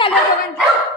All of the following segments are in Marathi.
चालू आहे दोघांचं?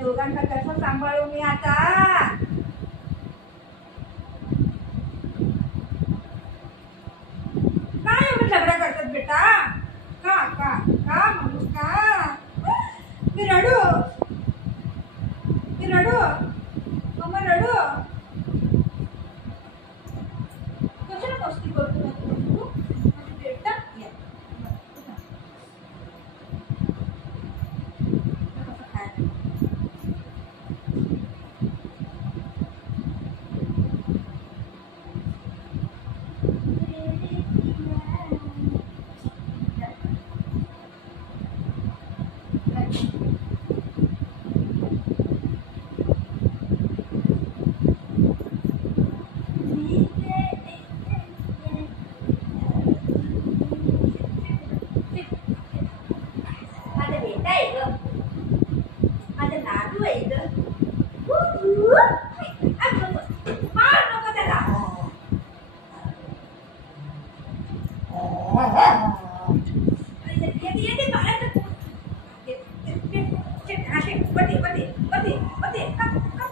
दोघांना कसं सांभाळू मी आता? काय एवढं झगडा करतात बेटा? का का का म्हणून का? मी रडू? मी रडू? मम्मा रडू? बटी बटी बटी बटी का का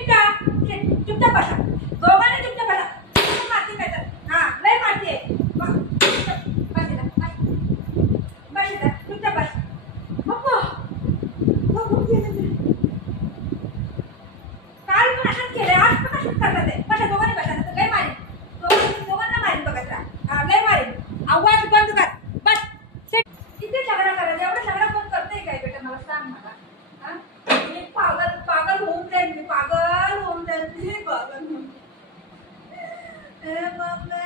चुपचाप बसा दोघांनी चुपचाप बसा मारते काय तर हा लय मारते बस चुपचाप बस पप्पा काल पण असंच केलंय आज पण असंच करतात ते बसा दोघांनी बसा लय मारीन दोघांना मारीन बघत राहा हा लय मारीन आवाज बंद कर बस किती झगडा करायचा एवढा झगडा कोण करते काय बेटा मला सांग मला हा मी पागल होऊन जाईल मी पागल होऊन जाईल मी पागल होऊन ए मम्मी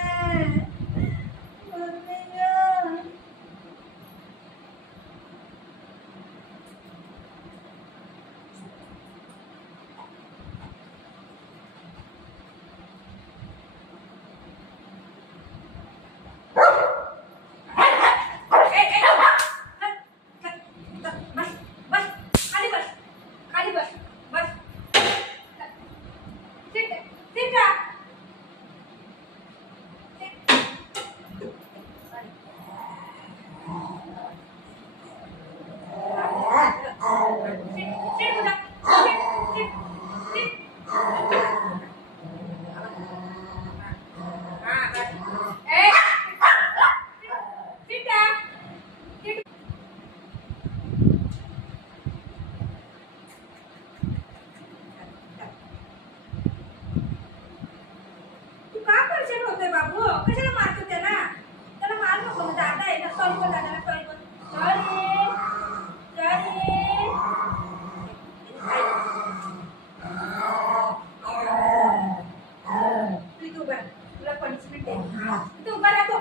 बाबू कशाला मारतो त्याला त्याला मार नको दादा आहे ना सॉरी बोल दादाला सॉरी बोल सॉरी तू उभा तुला पनिशमेंट आहे तू उभा राहतो